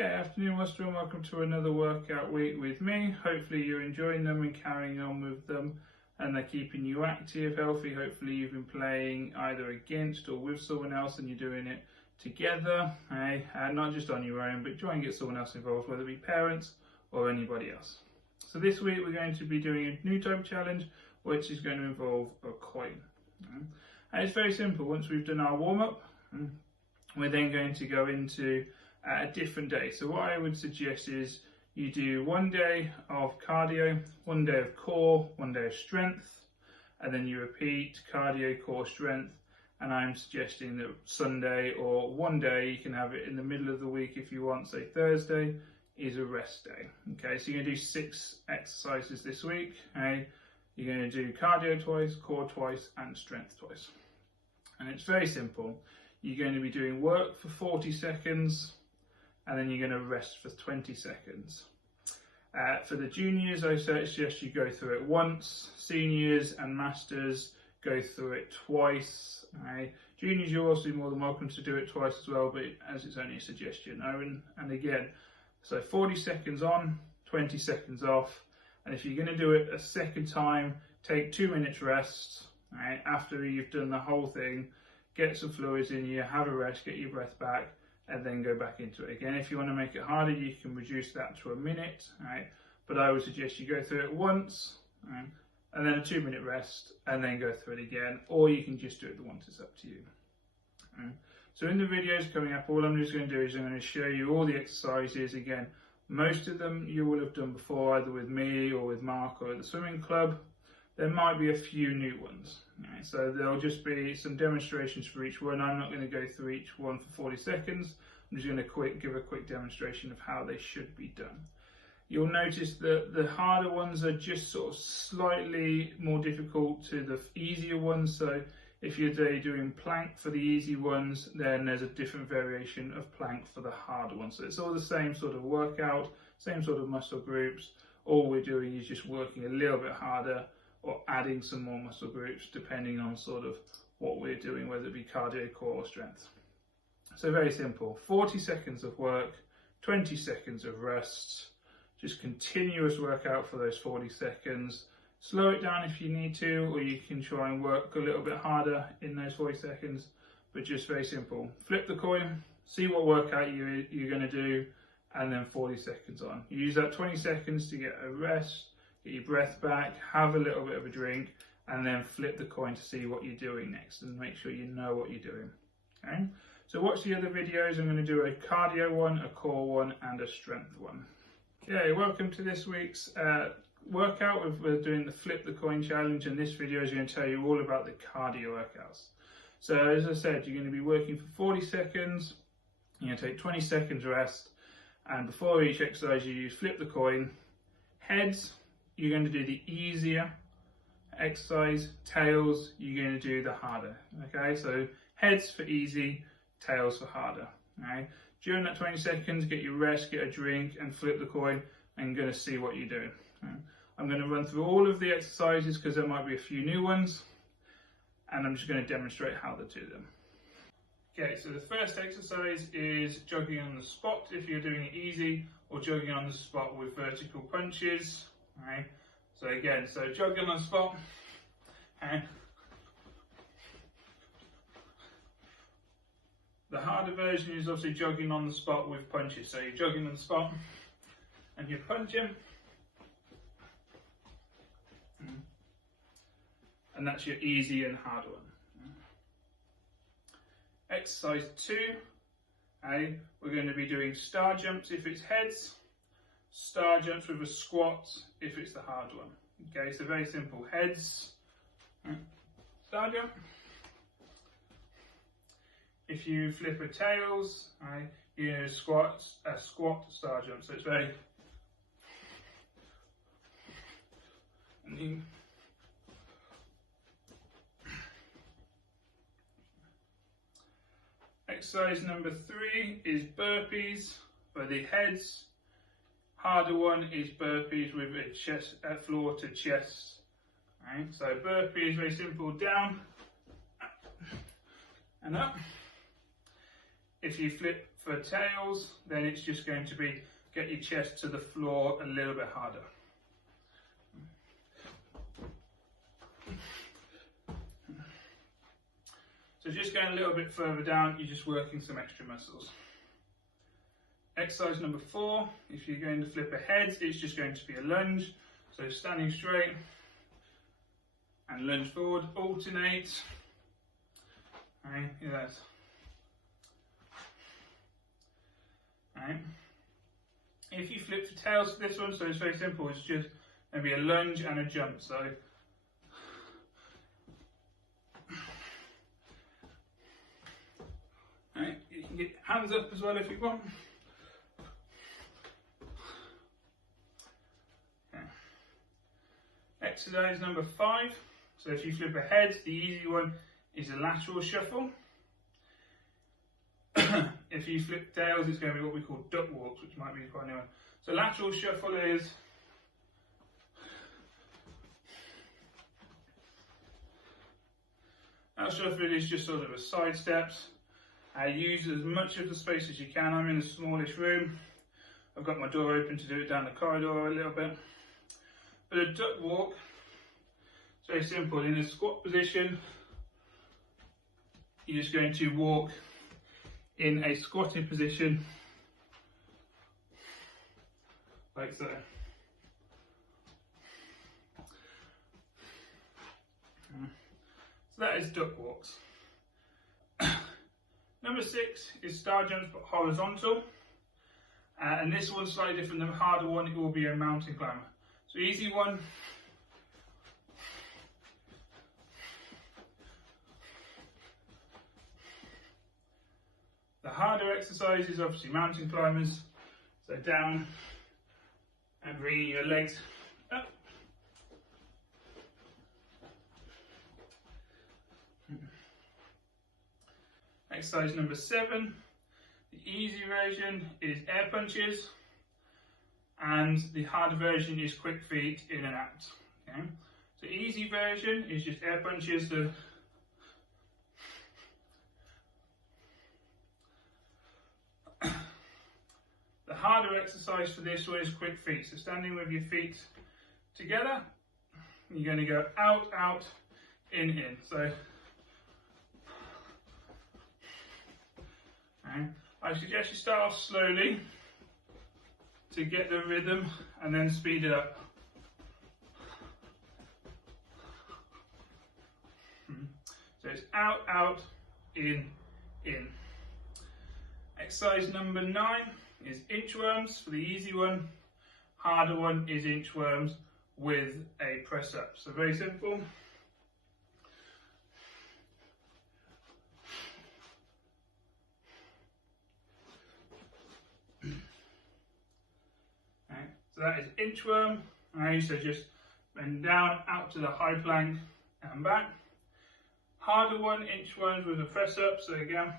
Okay, afternoon Worcester, and welcome to another workout week with me. Hopefully you're enjoying them and carrying on with them and they're keeping you active, healthy. Hopefully you've been playing either against or with someone else and you're doing it together, not just on your own, but try and get someone else involved, whether it be parents or anybody else. So this week we're going to be doing a new type of challenge, which is going to involve a coin. And it's very simple. Once we've done our warm-up, we're then going to go into a different day. So what I would suggest is you do one day of cardio, one day of core, one day of strength, and then you repeat cardio, core, strength. And I'm suggesting that Sunday or one day, you can have it in the middle of the week if you want, say Thursday, is a rest day. Okay, so you're going to do 6 exercises this week. Okay? You're going to do cardio twice, core twice, and strength twice. And it's very simple. You're going to be doing work for 40 seconds, and then you're going to rest for 20 seconds. For the juniors, I suggest you go through it once. Seniors and masters, go through it twice. Juniors, you're also more than welcome to do it twice as well, but as it's only a suggestion. And again, so 40 seconds on, 20 seconds off. And if you're going to do it a second time, take 2 minutes rest. After you've done the whole thing, get some fluids in you, have a rest, get your breath back, and then go back into it again. If you want to make it harder, you can reduce that to a minute, but I would suggest you go through it once, and then a 2-minute rest, and then go through it again, or you can just do it the once. It's up to you. So in the videos coming up, all I'm just going to do is I'm going to show you all the exercises. Again, most of them you will have done before, either with me or with Mark or at the swimming club. There might be a few new ones. So there'll just be some demonstrations for each one. I'm not going to go through each one for 40 seconds. I'm just going to give a quick demonstration of how they should be done. You'll notice that the harder ones are just sort of slightly more difficult to the easier ones. So if you're doing plank for the easy ones, then there's a different variation of plank for the harder ones. So it's all the same sort of workout, same sort of muscle groups. All we're doing is just working a little bit harder or adding some more muscle groups depending on sort of what we're doing, whether it be cardio, core or strength. So very simple, 40 seconds of work, 20 seconds of rest, just continuous workout for those 40 seconds. Slow it down if you need to, or you can try and work a little bit harder in those 40 seconds, but just very simple. Flip the coin, see what workout you're going to do, and then 40 seconds on. You use that 20 seconds to get a rest, get your breath back, have a little bit of a drink, and then flip the coin to see what you're doing next and make sure you know what you're doing. Okay? So watch the other videos. I'm going to do a cardio one, a core one, and a strength one. Okay, welcome to this week's workout. We're doing the flip the coin challenge, and this video is going to tell you all about the cardio workouts. So as I said, you're going to be working for 40 seconds. You're going to take 20 seconds rest, and before each exercise you flip the coin. Heads, you're going to do the easier exercise. Tails, you're going to do the harder. Okay, so heads for easy, tails for harder. Okay, during that 20 seconds, get your rest, get a drink, and flip the coin, and you're going to see what you're doing. Okay? I'm going to run through all of the exercises because there might be a few new ones, and I'm just going to demonstrate how to do them. Okay, so the first exercise is jogging on the spot if you're doing it easy, or jogging on the spot with vertical punches. Okay, so again, jogging on the spot, and the harder version is obviously jogging on the spot with punches. So you're jogging on the spot and you're punching, and that's your easy and hard one. Exercise 2, we're going to be doing star jumps if it's heads, star jumps with a squat if it's the hard one. Okay, so very simple. Heads, star jump. If you flip a tails, you're going to squat star jump. So it's very. Exercise number 3 is burpees for the heads. Harder one is burpees with a chest, floor to chest. Right? So burpee is very simple, down and up. If you flip For tails, then it's just going to be get your chest to the floor a little bit harder. So just going a little bit further down, you're just working some extra muscles. Exercise number 4, if you're going to flip a head, it's just going to be a lunge. So standing straight and lunge forward, alternate. Right, yes. Right. If you flip for tails for this one, so it's very simple, it's just maybe a lunge and a jump. So right, you can get hands up as well if you want. Okay. Exercise number 5. So if you flip a head, the easy one is a lateral shuffle. If you flip tails, it's going to be what we call duck walks, which might be quite a new one. So lateral shuffle is just sort of a side steps. Use as much of the space as you can. I'm in the smallest room. I've got my door open to do it down the corridor a little bit. But a duck walk, it's very simple. In a squat position, you're just going to walk in a squatted position, like so. So that is duck walks. Number 6 is star jumps, but horizontal. And this one's slightly different. The harder one, it will be a mountain climber. So easy one. The harder exercise is obviously mountain climbers. So down and bringing your legs up. Exercise number 7. The easy version is air punches, and the harder version is quick feet in and out. Okay? So easy version is just air punches. The harder exercise for this one is quick feet. So standing with your feet together, you're going to go out, out, in. So okay. I suggest you start off slowly to get the rhythm and then speed it up. So it's out, out, in. Exercise number 9 is inchworms for the easy one. Harder one is inchworms with a press up. So very simple. So that is inchworm. Right, so just bend down, out to the high plank and back. Harder one, inchworms with a press up. So again,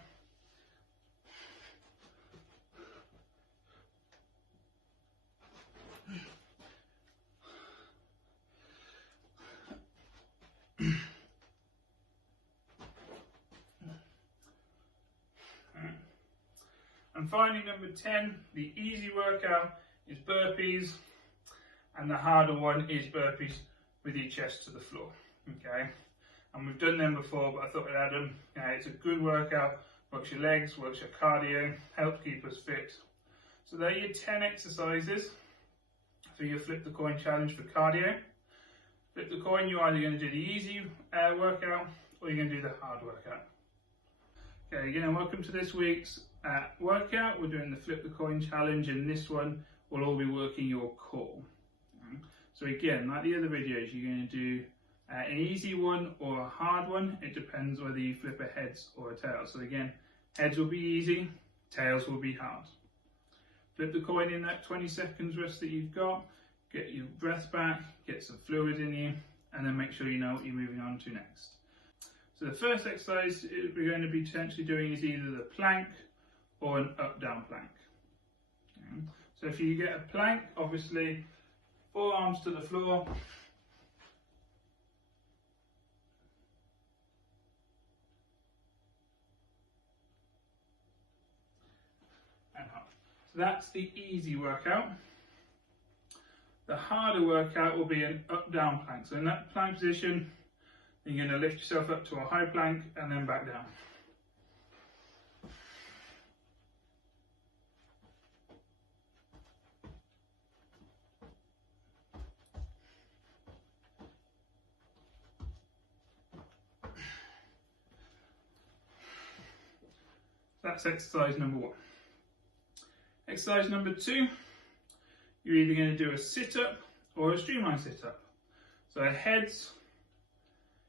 and finally number 10, the easy workout is burpees, and the harder one is burpees with your chest to the floor. Okay, and we've done them before, but I thought I'd add them. It's a good workout, works your legs, works your cardio, helps keep us fit. So there are your 10 exercises for your flip the coin challenge for cardio. Flip the coin, you're either going to do the easy workout or you're going to do the hard workout. Okay, again, welcome to this week's workout. We're doing the flip the coin challenge, and this one will all be working your core. So again, like the other videos, you're going to do an easy one or a hard one. It depends whether you flip a heads or a tail. So again, heads will be easy, tails will be hard. Flip the coin in that 20 seconds rest that you've got, get your breath back, get some fluid in you, and then make sure you know what you're moving on to next. So the first exercise we're going to be potentially doing is either the plank or an up-down plank. Okay. So if you get a plank, obviously forearms to the floor, So that's the easy workout. The harder workout will be an up-down plank. So in that plank position, you're going to lift yourself up to a high plank and then back down. That's exercise number 1. Exercise number 2, you're either going to do a sit-up or a streamline sit-up. So heads,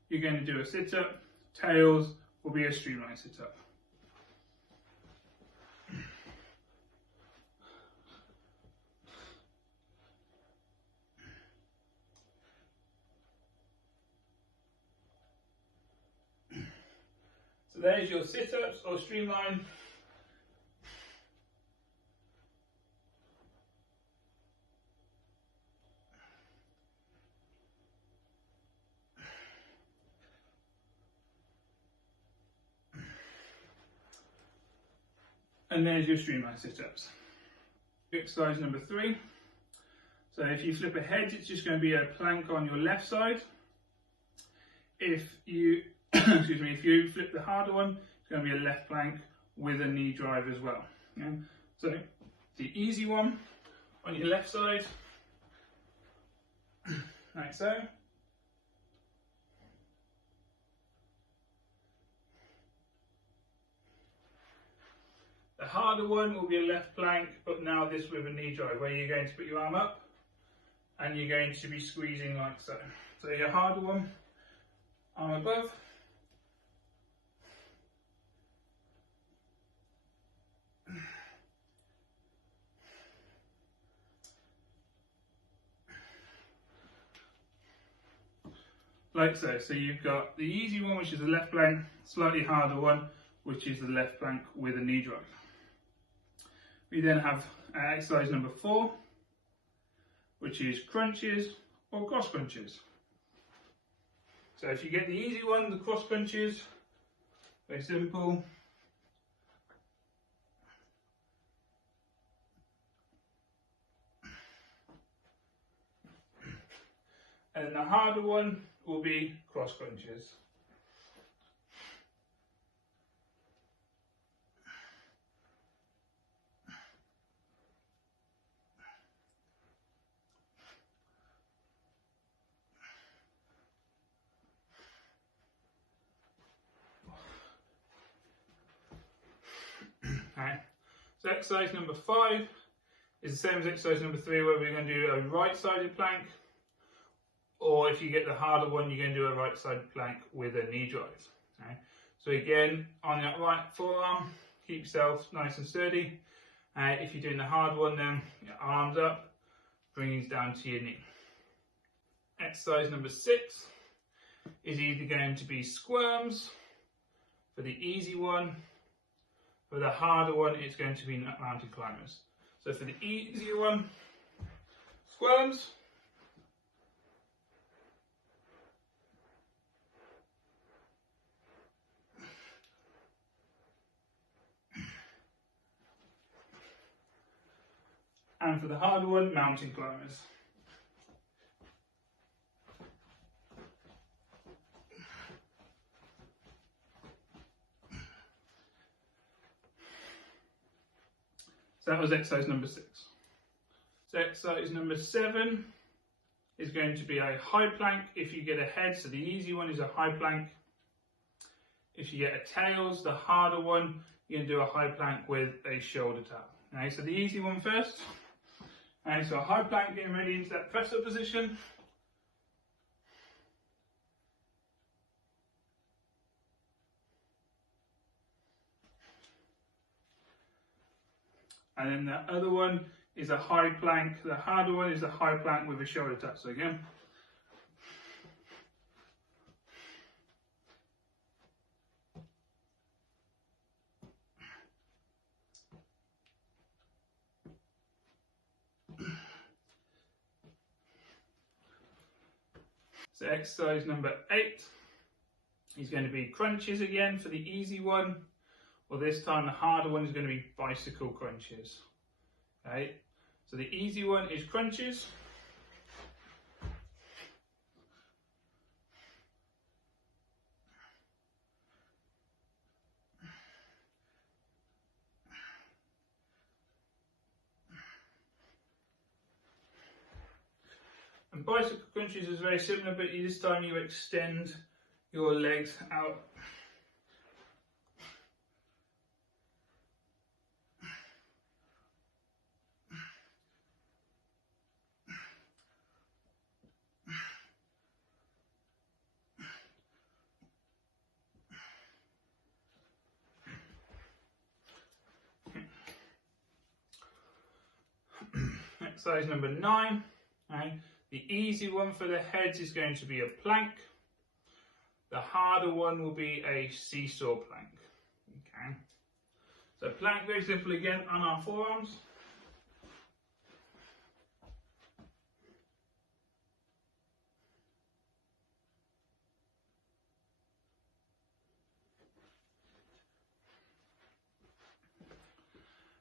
you're going to do a sit-up, tails will be a streamline sit-up. So there's your sit-ups or streamline. And there's your streamline sit-ups. Exercise number 3. So if you flip ahead, it's just going to be a plank on your left side. If you excuse me, if you flip the harder one, it's going to be a left plank with a knee drive as well. Yeah? So the easy one on your left side, like so. The harder one will be a left plank, but now this with a knee drive, where you're going to put your arm up and you're going to be squeezing like so. So your harder one, arm above. Like so. So you've got the easy one, which is the left plank, slightly harder one, which is the left plank with a knee drive. We then have exercise number 4, which is crunches or cross crunches. So if you get the easy one, the cross crunches, very simple. And the harder one will be cross crunches. Okay. So exercise number 5 is the same as exercise number 3, where we're going to do a right-sided plank, or if you get the harder one, you're going to do a right-sided plank with a knee drive. Okay. So again, on that right forearm, keep yourself nice and sturdy. If you're doing the hard one, then your arms up, bringing it down to your knee. Exercise number 6 is either going to be squirms for the easy one. For the harder one, it's going to be mountain climbers. So for the easier one, squirms. And for the harder one, mountain climbers. So that was exercise number 6. So exercise number 7 is going to be a high plank if you get a head. So the easy one is a high plank. If you get a tails, the harder one, you're going to do a high plank with a shoulder tap. Okay, so the easy one first. Okay, so a high plank, getting ready into that press up position. And then the other one is a high plank. The harder one is a high plank with a shoulder tap. So again. So exercise number 8 is going to be crunches again for the easy one. Well, this time the harder one is going to be bicycle crunches. Okay, so the easy one is crunches. And bicycle crunches is very similar, but this time you extend your legs out. Exercise number 9. Okay. The easy one for the heads is going to be a plank. The harder one will be a seesaw plank. Okay. So plank, very simple again, on our forearms.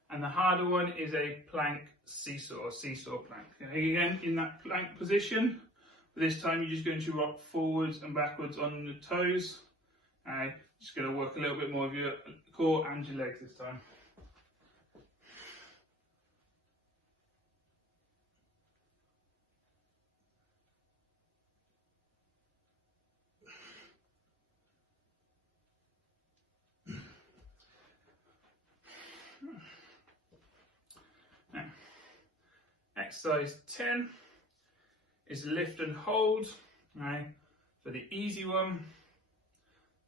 And the harder one is a plank seesaw, or seesaw plank. Okay, again, in that plank position, this time you're just going to rock forwards and backwards on the toes. Just going to work a little bit more of your core and your legs this time. Now, exercise 10 is lift and hold. Right? For the easy one,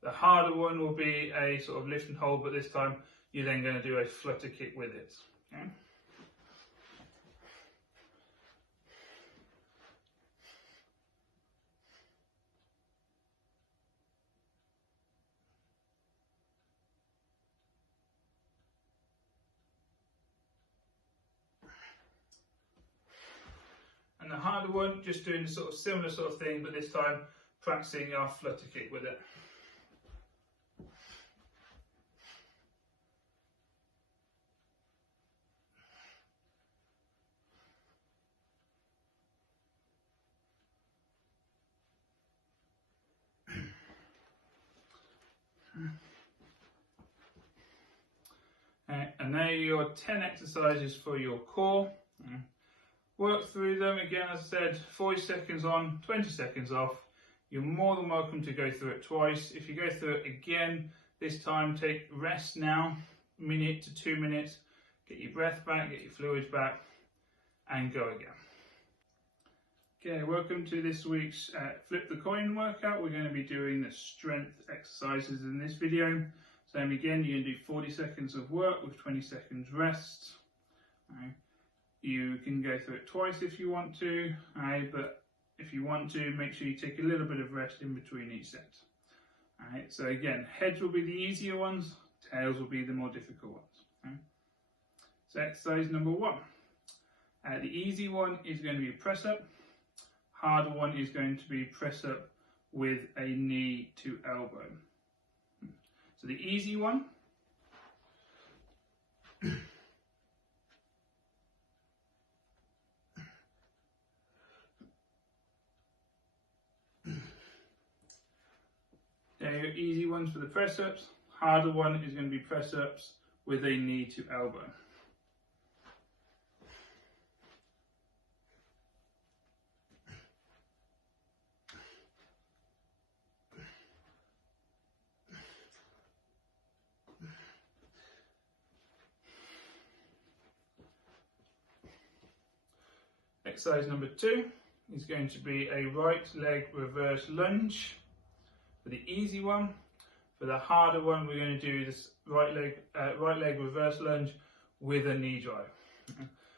the harder one will be a sort of lift and hold, but this time you're then going to do a flutter kick with it. Okay? And the harder one, just doing the sort of similar sort of thing, but this time practicing our flutter kick with it. And there are your 10 exercises for your core. Work through them. Again, as I said, 40 seconds on, 20 seconds off. You're more than welcome to go through it twice. If you go through it again, this time take rest now, minute to 2 minutes, get your breath back, get your fluids back, and go again. Okay, welcome to this week's Flip the Coin workout. We're going to be doing the strength exercises in this video. So again, you're going to do 40 seconds of work with 20 seconds rest. You can go through it twice if you want to, but if you want to, make sure you take a little bit of rest in between each set. So again, heads will be the easier ones, tails will be the more difficult ones. So exercise number 1. The easy one is going to be a press up. Harder one is going to be press up with a knee to elbow. So the easy one, there are your easy ones for the press ups. Harder one is going to be press ups with a knee to elbow. Exercise number 2 is going to be a right leg reverse lunge for the easy one. For the harder one, we're going to do this right leg reverse lunge with a knee drive.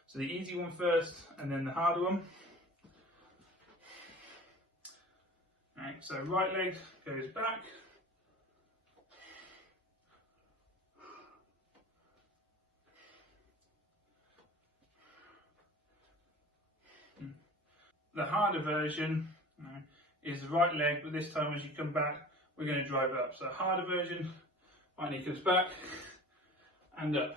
So the easy one first, and then the harder one. Right, so right leg goes back. The harder version is the right leg, but this time as you come back, we're going to drive it up. So harder version, right knee comes back and up.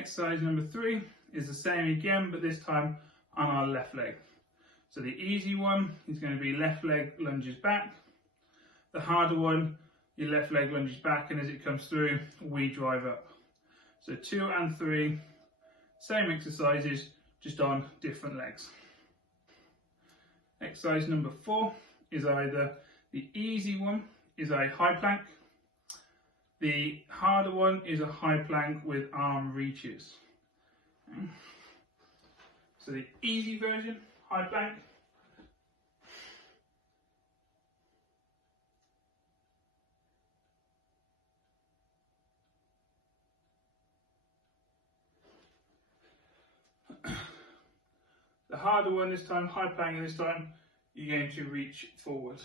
Exercise number 3 is the same again, but this time on our left leg. So the easy one is going to be left leg lunges back. The harder one, your left leg lunges back, and as it comes through, we drive up. So 2 and 3, same exercises, just on different legs. Exercise number 4 is either the easy one is a high plank. The harder one is a high plank with arm reaches. Okay. So the easy version, high plank. The harder one this time, high plank, and this time you're going to reach forward.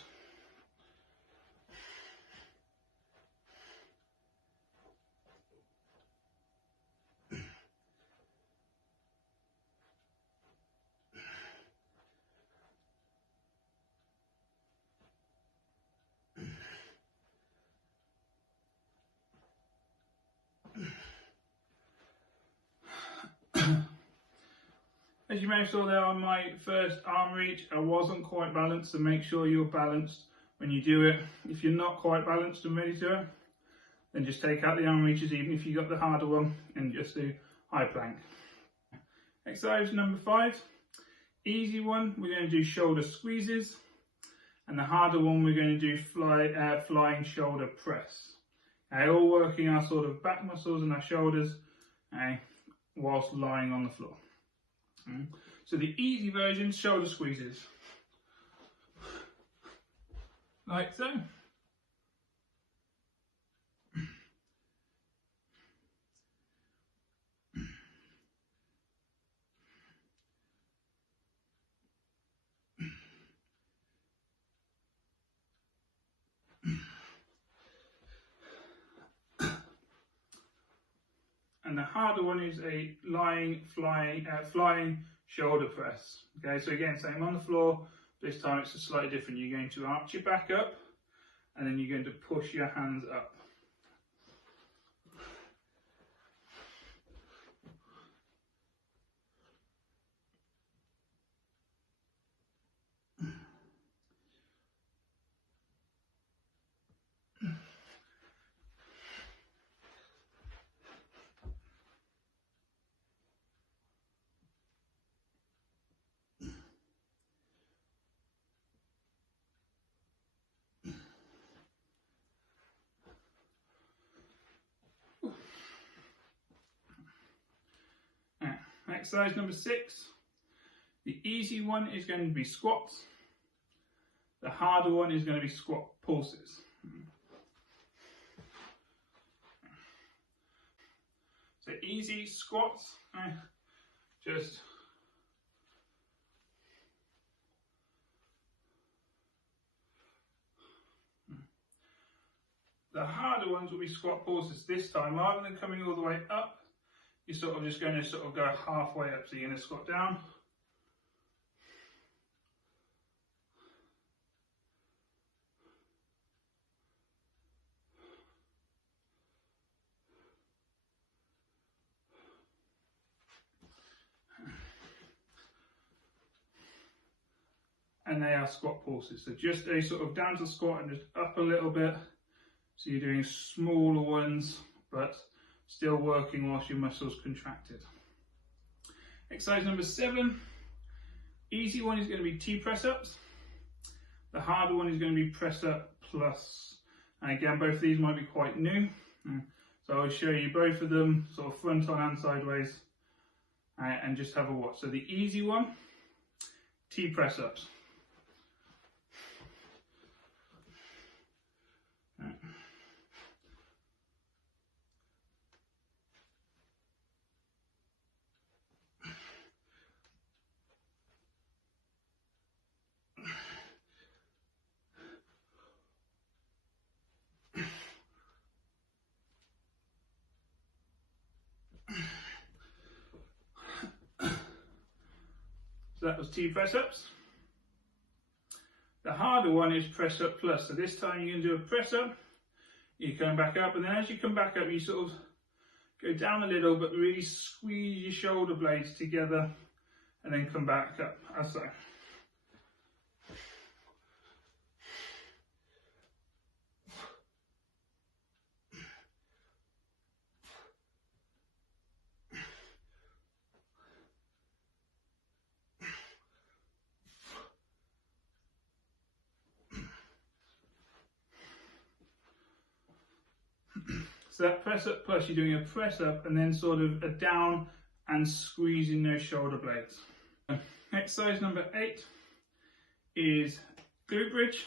As you may have saw there on my first arm reach, I wasn't quite balanced, so make sure you're balanced when you do it. If you're not quite balanced and ready to do it, then just take out the arm reaches, even if you got the harder one, and just do high plank. Exercise number 5, easy one, we're going to do shoulder squeezes, and the harder one we're going to do flying shoulder press. All working our sort of back muscles and our shoulders whilst lying on the floor. So the easy version, shoulder squeezes, like so. And the harder one is a flying shoulder press. Okay, so again, same on the floor. This time it's slightly different. You're going to arch your back up, and then you're going to push your hands up. Exercise number 6. The easy one is going to be squats. The harder one is going to be squat pulses. So easy squats, just the harder ones will be squat pulses. This time, rather than coming all the way up, you're sort of just going to sort of go halfway up. So you're going to squat down, and they are squat pulses. So just a sort of down to squat and just up a little bit. So you're doing smaller ones, but still working whilst your muscles contracted. Exercise number 7. Easy one is going to be T press ups. The harder one is going to be press up plus. And again, both of these might be quite new. So I'll show you both of them, sort of front on and sideways, and just have a watch. So the easy one, T press ups. So that was T press ups. The harder one is press up plus. So this time you're going to do a press up, you come back up, and then as you come back up, you sort of Go down a little, but really squeeze your shoulder blades together and then come back up, as so. So that press up plus, you're doing a press up and then sort of a down and squeezing those shoulder blades. Exercise number 8 is glute bridge,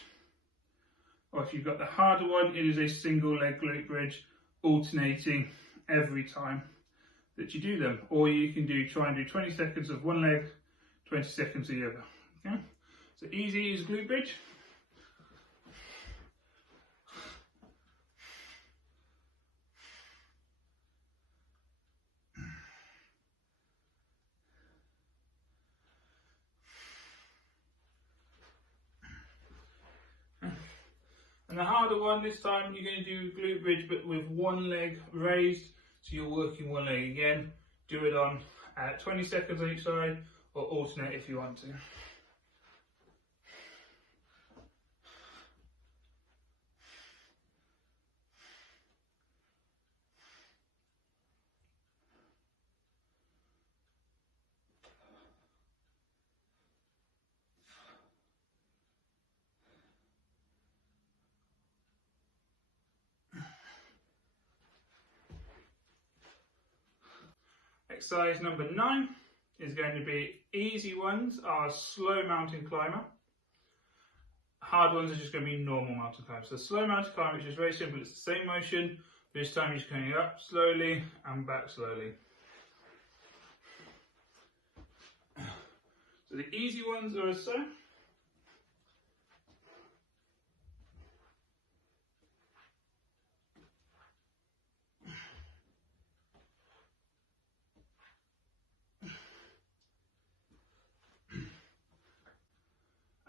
or if you've got the harder one, it is a single leg glute bridge, alternating every time that you do them. Or you can try and do 20 seconds of one leg, 20 seconds of the other. Okay? So easy is glute bridge. And the harder one, this time you're going to do glute bridge but with one leg raised, so you're working one leg again. Do it on 20 seconds on each side, or alternate if you want to. Exercise number 9 is going to be easy ones are slow mountain climber. Hard ones are just going to be normal mountain climber. So slow mountain climber is just very simple. It's the same motion. This time you're just going up slowly and back slowly. So the easy ones are as so.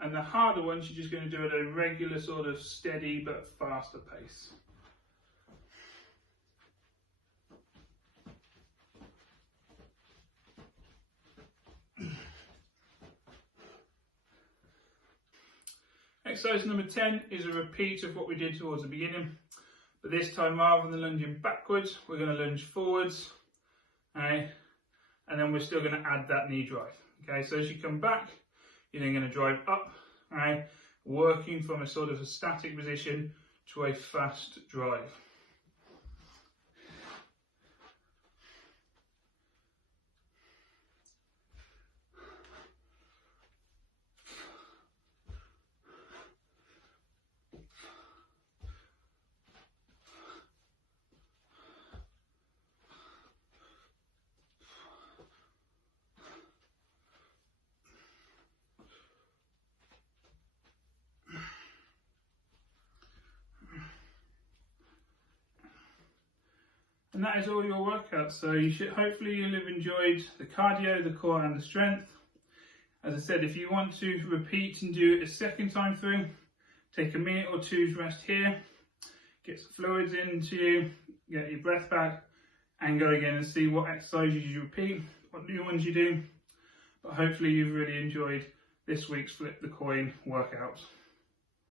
And the harder ones, you're just going to do at a regular sort of steady but faster pace. Exercise number 10 is a repeat of what we did towards the beginning, but this time rather than lunging backwards, we're going to lunge forwards, okay? And then we're still going to add that knee drive. Okay, so as you come back, you're then going to drive up, right, working from a sort of a static position to a fast drive. And that is all your workouts. So hopefully you'll have enjoyed the cardio, the core and the strength. As I said, if you want to repeat and do it a second time through, take a minute or two's rest here, get some fluids into you, get your breath back, and go again and see what exercises you repeat, what new ones you do. But hopefully you've really enjoyed this week's Flip the Coin workout.